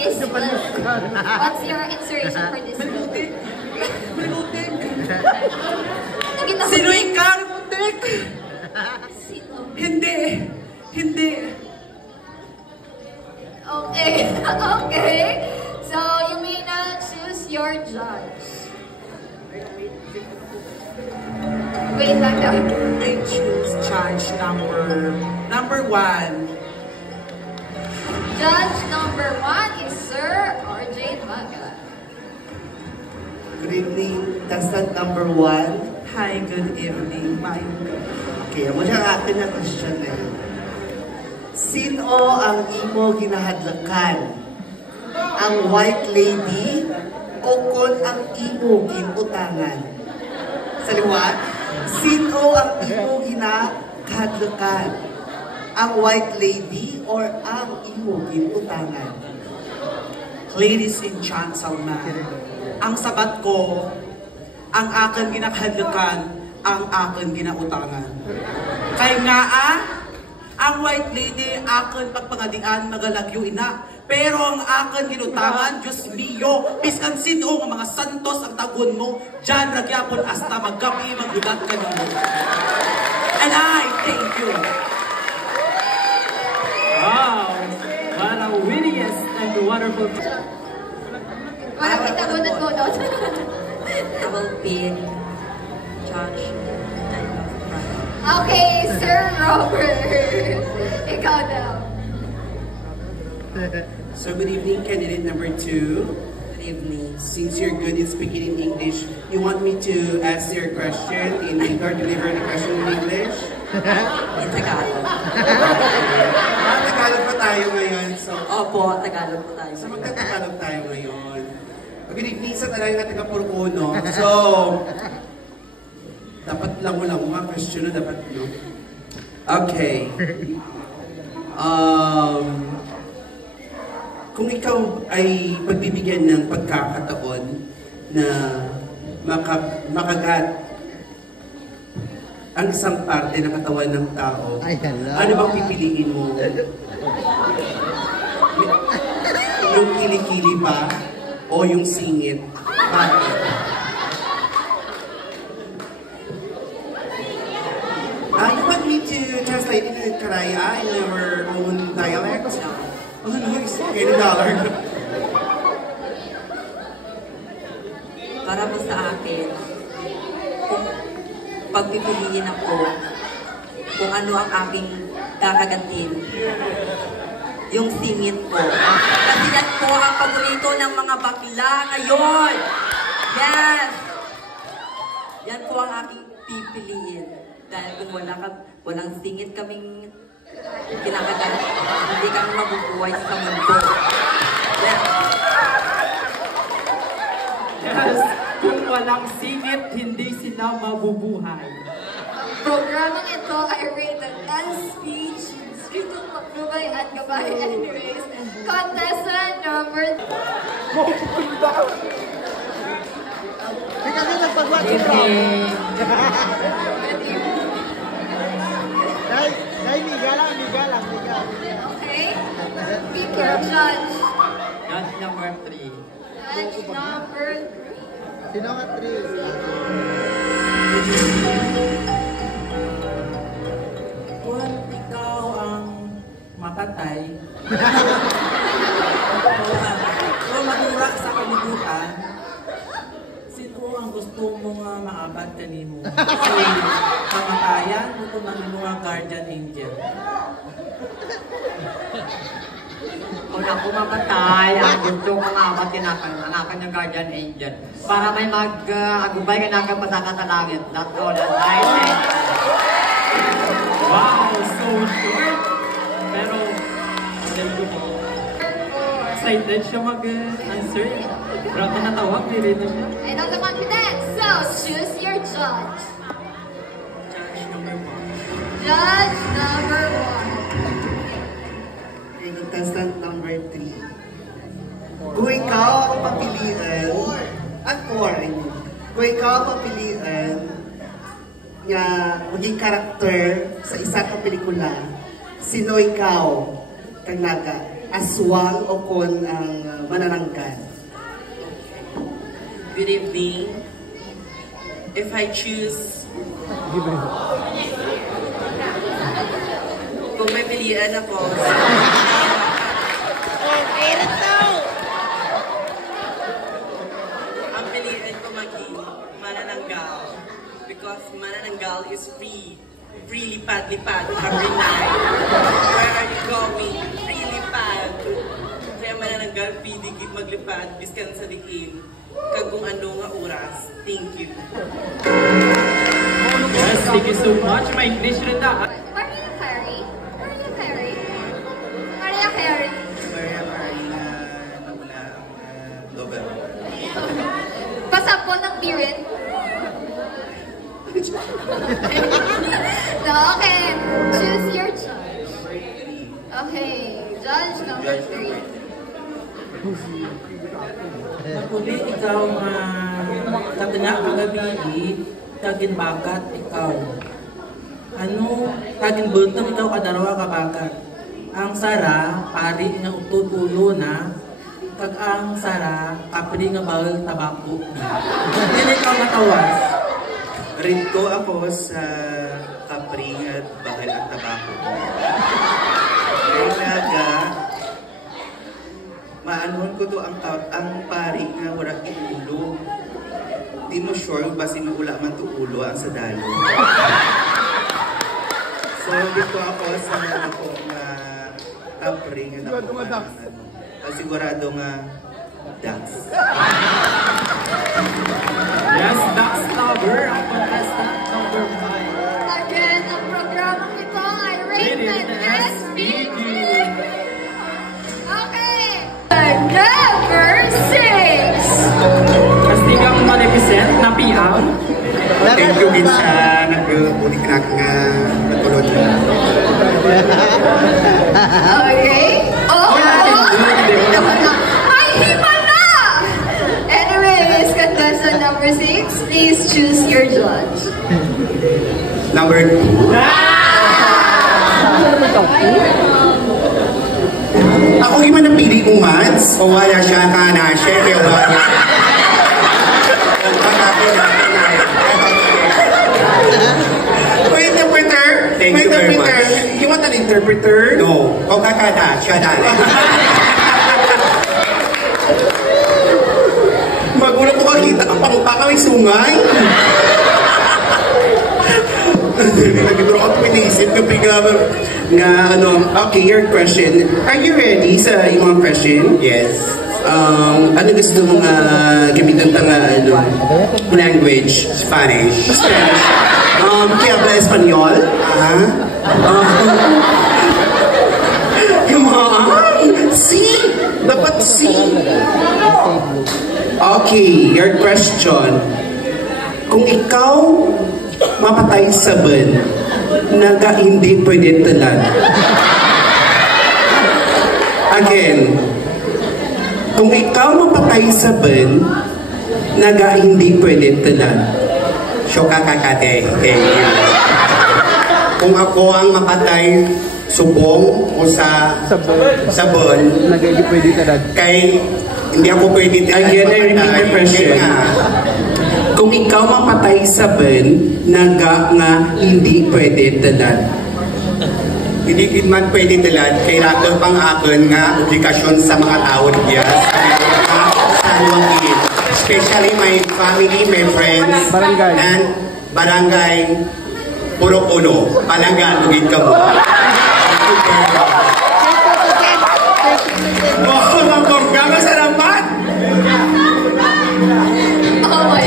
Chris, what's your inspiration for this film? Malimutik! Sino ikaw? Malimutik! Sino? Hindi! Hindi! Okay, okay. So, you may now choose your judge. Wait lang daw. I choose judge number 1. Judge number 1 is Sir RJ Maga. Good evening, contestant number 1. Hi, good evening. Mayong gabi. Okay, amo siya atin na question na yun. Sino ang imo ginahadlakan? Ang white lady o kon ang imo ginutangan? Sa liwat, sino ang imo ginahadlakan? Ang white lady or ang imo ginutangan? Ladies and gentlemen, ang sabat ko, ang akin ginakahadlakan, ang akin ginautangan. Kaya nga ang white lady akin pagpangadian nagalagyo ina. Pero ang akin ginutangan, Diyos mio, piskan sino ang mga santos ang tagon mo, dyan ragyapon hasta maggabi magbudat ka nimo. And I thank you. Wow! What a wittiest and wonderful... Walang pitagunat mo doon. I will be judge. Okay, Sir Robert. Ikaw daw. So good evening, candidate number 2. Good evening. Since you're good in speaking in English, you want me to ask your question in English, deliver the question in English? In Tagalog. Tagalog pa tayo ngayon. So, Opo, Tagalog po tayo. so magta-Tagalog tayo ngayon. Good evening sa talagang nga taga-Purkuno. So, dapat lang mo mga question na dapat, no? Okay. Kung ikaw ay pagbibigyan ng pagkakataon na makagat ang isang parte ng katawan ng tao, ano bang pipiliin mo? Yung kilikili ba? O yung singit? Bakit? You want me to translate it in Karaya in our own dialect? Oh no, it's $80. Para po sa akin, kung pagpipiliin ako kung ano ang aking kakagatin, yung singit ko. Kasi yan po ang paborito ng mga bakla ngayon. Yes! Yan po ang aking pipiliin. Dahil kung walang singit kaming kinakagat, hindi kami mabubuhay sa mundo. Yes! Yes! Kung walang singit, hindi sila mabubuhay. Programang ito ay rated speech dito Patnubay at Gabay. Anyways, contestant number... Hindi kami nagpagwat Good evening. Dahil migalang. Okay? Pick your judge. Judge number 3. Judge number 3. Sino nga 3? Kung ikaw ang matatay, o magura sa kalibutan, sino ang gusto mong maabad kanimo? Si kamatayan o kung ano mga guardian angel? Kung ako mamatay, ang gusto ko nga ba tinakanakan ng guardian angel para may mag-agubay ka na kang pasaka sa langit. That's all that I think. Wow, so short. Pero, excited siya mag-answer. Grabe na tawag, hindi na siya. And on the confidence, so choose your judge. Judge number 1. Judge number 1. Okay, contestant number 3. Kung ikaw ang papilian, kung ikaw ang papilian nga maging karakter sa isa ka pelikula, sino ikaw kang naga? aswang o kon ang manananggal? Good evening. If I choose, kung may pilian ako, ang pilian ko maging manananggal. Because manananggal is free. Free lipad-lipad every night. Where are you going? Free lipad. Kaya manananggal, free digit maglipad, biskan sa diin. Kag kung ano nga oras. Thank you. Yes, thank you so much. My English rin na. Mariah Carey? Mariah Carey? Mariah Carey? Mariah Carey na nawala ang Nobel. Pasapon ng birin? No, okay. Choose your judge. Okay, judge number 3. Kung ikaw katanya ang gabi, tagin bakat ikaw. Ano, tagin buntong ikaw kadarawa ka bakat. Ang sara, pari nga ututulo na, kag ang sara, kapri nga bawal tabako na. Hindi ikaw matawas. Rito ako sa kapring at bakal at tabako. Kaya maanuhan ko to ang pari nga wala iulo. Di mo sure ba sinula man to ulo ang sadalo. So dito ako sa ako nga kapring at ako sigurado nga dance. Yes, that's lover. Ang contestant number 5. Again, ang programang ito ay Rated SPG. Okay. Number 6. Kastigang Maleficent na PM. Thank you din sa nag-ulit na nga natulog. Okay. Oh, ay, hipa na! Anyways, contestant number 6, please choose your judge. Number 2. Ako yung manapili kong Mads o wala siya ka na siya kaya wala. Wait, interpreter. Thank you very much. You want an interpreter? No. O kakada, siya dali. Magulat ko kakita ang pangpakaway sungay. Nagiguro ako pinisip nga ano. Okay, your question. Are you ready sa iyong question? Yes. Ano gusto mong gamitan nga language? Spanish. Spanish. Kaya habla Espanyol? Come on! See? Dapat see. Okay, your question. Kung ikaw mapatay sa ban, naga hindi pwede talan. Again, kung ikaw mapatay sa ban, naga hindi pwede talan. So kakakate, kung ako ang mapatay subong o sa sabon, naga hindi pwede talan. Kay hindi ako pwede talan. Again, I repeat the question. Kung ikaw mapatay sa ban, naga nga hindi pwede talan. Hindi man pwede talan, kay rato pang akon nga obligasyon sa mga tao diya sa luwagin. Especially my family, my friends, and barangay Puro-Puno. Palanggan, ugin ka mo. Thank you very much.